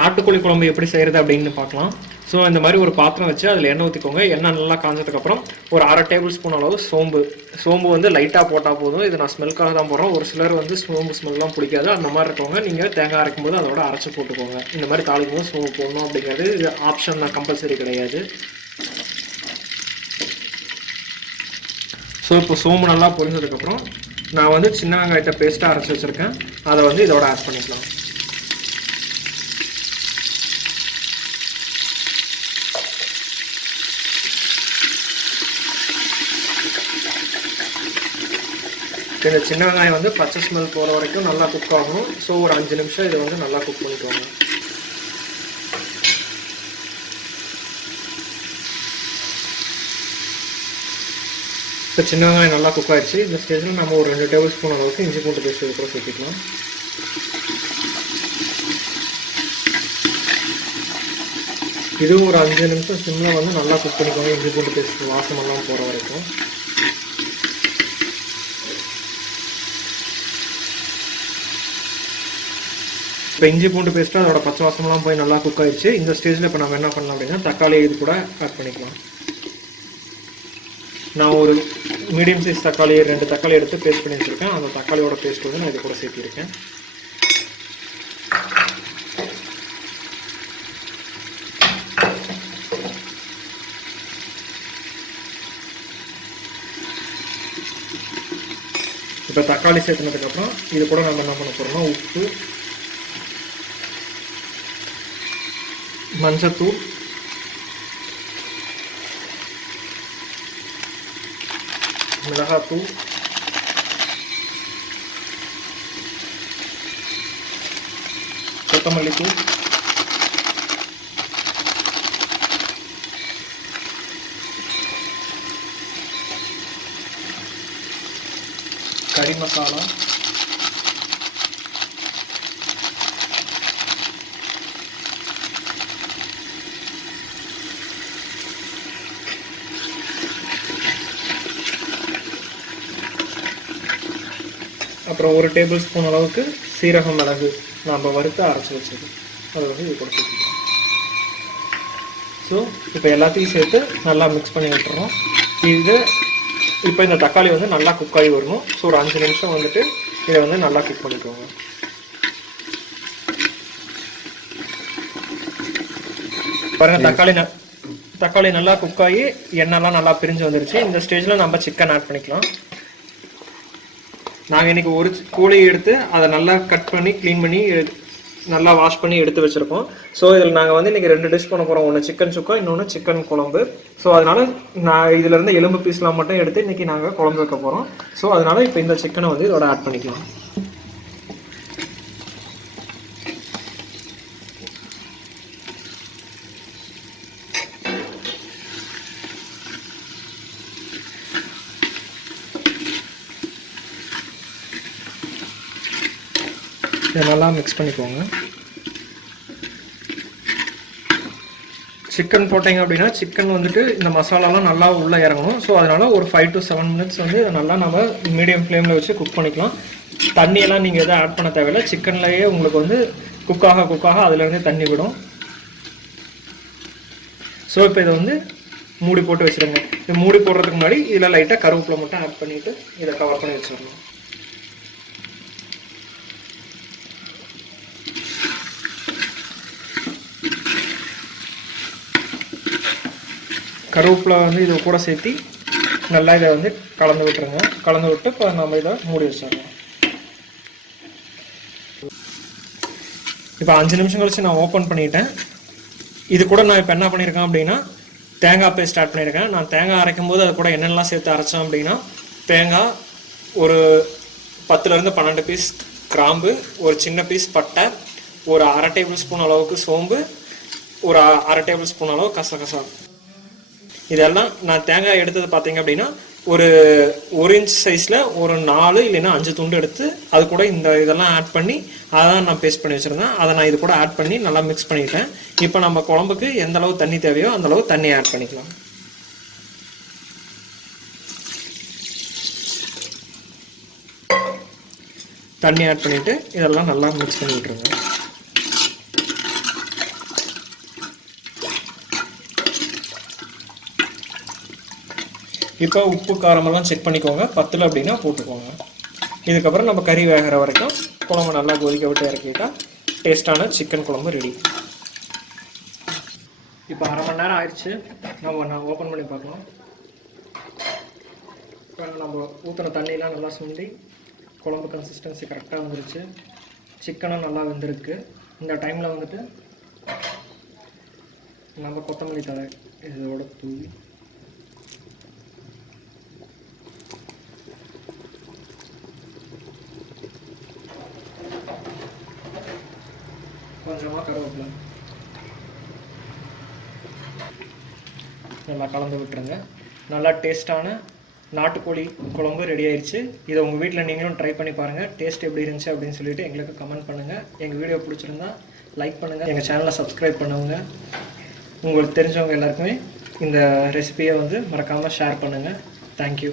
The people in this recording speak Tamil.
நாட்டுக்கோழி குழம்பு எப்படி செய்கிறது அப்படின்னு பார்க்கலாம். ஸோ இந்த மாதிரி ஒரு பாத்திரம் வச்சு அதில் எண்ணெய் ஊற்றிக்கோங்க. எண்ணெய் நல்லா காஞ்சதுக்கப்புறம் ஒரு 1/2 டேபிள் ஸ்பூன் அளவு சோம்பு வந்து லைட்டாக போட்டால் போதும். இது நான் ஸ்மெல்க்காக தான் போடுறேன். ஒரு சிலர் வந்து சோம்பு ஸ்மெல்லாம் பிடிக்காது. அந்த மாதிரி இருக்கவங்க நீங்கள் தேங்காய் அரைக்கும் போது அதோட அரைச்சி போட்டுக்கோங்க. இந்த மாதிரி தாளிக்கும் போது சோம்பு போடணும் அப்படிங்கிறது இது ஆப்ஷன் தான், கம்பல்சரி கிடையாது. ஸோ இப்போ சோம்பு நல்லா பொரிஞ்சதுக்கப்புறம் நான் வந்து சின்ன வெங்காயத்தை பேஸ்ட்டாக அரைச்சி வச்சுருக்கேன். அதை வந்து இதோட ஆட் பண்ணிக்கலாம். இந்த சின்ன வெங்காயம் வந்து பச்சை ஸ்மெல் போகிற வரைக்கும் நல்லா குக் ஆகும். ஸோ ஒரு 5 நிமிஷம் இதை வந்து நல்லா குக் பண்ணிக்கோங்க. இப்போ சின்ன வெங்காயம் நல்லா குக் ஆகிடுச்சு. இந்த ஸ்டேஜில் நம்ம ஒரு 2 டேபிள் ஸ்பூன் அளவுக்கு இஞ்சி பூண்டு பேஸ்ட் கூட சேர்த்துக்கலாம். இதுவும் ஒரு 5 நிமிஷம் சிம்மில் வந்து நல்லா குக் பண்ணிக்கோங்க. இஞ்சி பூண்டு பேஸ்ட் வாசமெல்லாம் போகிற வரைக்கும். இப்போ இஞ்சி பூண்டு பேஸ்ட்டு அதோட பச்சை வாசமெல்லாம் போய் நல்லா குக் ஆகிடுச்சு. இந்த ஸ்டேஜில் இப்போ நம்ம என்ன பண்ணலாம் அப்படின்னா தக்காளி இது கூட ஆட் பண்ணிக்கலாம். நான் ஒரு மீடியம் சைஸ் தக்காளி 2 தக்காளி எடுத்து பேஸ்ட் பண்ணி வச்சுருக்கேன். அந்த தக்காளியோட பேஸ்ட் வந்து நான் இது கூட சேர்த்திருக்கேன். இப்போ தக்காளி சேர்த்துனதுக்கப்புறம் இது கூட நம்ம என்ன பண்ண போகிறோம்னா உப்பு, மஞ்சத்தூள், மிளகாத்தூள், கொத்தமல்லி தூள், கறி மசாலா, அப்புறம் 1 டேபிள் ஸ்பூன் அளவுக்கு சீரகம் மிளகு நம்ம வறுத்து அரைச்சி வச்சது அதை வந்து இது கூட சேர்த்துக்கலாம். ஸோ இப்போ எல்லாத்தையும் சேர்த்து நல்லா மிக்ஸ் பண்ணி விட்டுறோம். இது இப்போ இந்த தக்காளி வந்து நல்லா குக் ஆகி வரணும். ஸோ ஒரு 5 நிமிஷம் வந்துட்டு இதை வந்து நல்லா குக் பண்ணிக்கோங்க. பாருங்கள், தக்காளி நல்லா குக் ஆகி எண்ணெய்லாம் நல்லா பிரிஞ்சு வந்துருச்சு. இந்த ஸ்டேஜில் நம்ம சிக்கன் ஆட் பண்ணிக்கலாம். நாங்கள் இன்றைக்கி ஒரு கோழி எடுத்து அதை நல்லா கட் பண்ணி க்ளீன் பண்ணி நல்லா வாஷ் பண்ணி எடுத்து வச்சுருக்கோம். ஸோ இதில் நாங்கள் வந்து இன்றைக்கி 2 டிஷ் பண்ண போகிறோம். ஒன்று சிக்கன் சுக்கா, இன்னொன்று சிக்கன் குழம்பு. ஸோ அதனால் நான் இதிலேருந்து எலும்பு பீஸ்லாம் மட்டும் எடுத்து இன்றைக்கி நாங்கள் குழம்பு வைக்க போகிறோம். ஸோ அதனால் இப்போ இந்த சிக்கனை வந்து இதோட ஆட் பண்ணிக்கலாம். இதை நல்லா மிக்ஸ் பண்ணிக்கோங்க. சிக்கன் போட்டிங்க அப்படின்னா சிக்கன் வந்துட்டு இந்த மசாலாலாம் நல்லா உள்ளே இறங்கணும். ஸோ அதனால் ஒரு 5 to 7 minutes வந்து இதை நல்லா நம்ம மீடியம் ஃப்ளேமில் வச்சு குக் பண்ணிக்கலாம். தண்ணியெல்லாம் நீங்கள் எதுவும் ஆட் பண்ண தேவையில்லை. சிக்கன்லேயே உங்களுக்கு வந்து குக்காக அதுலேருந்து தண்ணி விடும். ஸோ இப்போ இதை வந்து மூடி போட்டு வச்சுருங்க. இது மூடி போடுறதுக்கு முன்னாடி இதில் லைட்டாக கருவேப்பிலை மட்டும் ஆட் பண்ணிவிட்டு இதை கவர் பண்ணி வச்சிடணும். கருவேப்பிலை வந்து இது கூட சேர்த்து நல்லா இதை வந்து கலந்து விட்டுருங்க. கலந்து விட்டு இப்போ நம்ம இதை மூடி வச்சிடலாம். இப்போ 5 நிமிஷம் கழிச்சு நான் ஓப்பன் பண்ணிட்டேன். இது கூட நான் இப்போ என்ன பண்ணியிருக்கேன் அப்படின்னா தேங்காய் பேஸ்ட் ஆட் பண்ணியிருக்கேன். நான் தேங்காய் அரைக்கும் போது அது கூட என்னென்னலாம் சேர்த்து அரைச்சேன் அப்படின்னா தேங்காய், ஒரு 10 to 12 பீஸ் கிராம்பு, ஒரு சின்ன பீஸ் பட்டை, ஒரு 1/2 டேபிள் ஸ்பூன் அளவுக்கு சோம்பு, ஒரு 1/2 டேபிள் ஸ்பூன் அளவு கசகசா. இதெல்லாம் நான் தேங்காய் எடுத்தது பார்த்தீங்க அப்படின்னா ஒரு 1 இன்ச் சைஸில் ஒரு 4 இல்லைன்னா 5 துண்டு எடுத்து அது கூட இதெல்லாம் ஆட் பண்ணி அதான் நான் பேஸ்ட் பண்ணி வச்சுருந்தேன். அதை நான் இது கூட ஆட் பண்ணி நல்லா மிக்ஸ் பண்ணிட்டேன். இப்போ நம்ம குழம்புக்கு எந்த அளவு தண்ணி தேவையோ அந்த அளவு தண்ணி ஆட் பண்ணிக்கலாம். தண்ணி ஆட் பண்ணிவிட்டு இதெல்லாம் நல்லா மிக்ஸ் பண்ணி விட்டுருங்க. இப்போ உப்பு காரமெல்லாம் செக் பண்ணிக்கோங்க, பத்தலை அப்படின்னா போட்டுக்கோங்க. இதுக்கப்புறம் நம்ம கறி வேகிற வரைக்கும் குழம்பு நல்லா கொதிக்க விட்டு இறக்கிட்டா டேஸ்ட்டான சிக்கன் குழம்பு ரெடி. இப்போ அரை மணி நேரம் ஆயிடுச்சு. நான் ஓப்பன் பண்ணி பார்க்கலாம். இப்போ நம்ம ஊற்றின தண்ணியெலாம் நல்லா சுண்டி குழம்பு கன்சிஸ்டன்சி கரெக்டாக வந்துருச்சு. சிக்கனும் நல்லா வெந்திருக்கு. இந்த டைமில் வந்துட்டு நம்ம கொத்தமல்லி தழை இதோட தூவி கொஞ்சமாக கருவேப்பிலை நல்லா கலந்து விட்டுருங்க. நல்லா டேஸ்ட்டான நாட்டுக்கோழி குழம்பு ரெடி ஆயிடுச்சு. இதை உங்கள் வீட்டில் நீங்களும் ட்ரை பண்ணி பாருங்கள். டேஸ்ட் எப்படி இருந்துச்சு அப்படின்னு சொல்லிட்டு எங்களுக்கு கமெண்ட் பண்ணுங்கள். எங்கள் வீடியோ பிடிச்சிருந்தா லைக் பண்ணுங்கள், எங்கள் சேனலை சப்ஸ்கிரைப் பண்ணுங்க. உங்களுக்கு தெரிஞ்சவங்க எல்லாருக்குமே இந்த ரெசிபியை வந்து மறக்காமல் ஷேர் பண்ணுங்கள். தேங்க்யூ.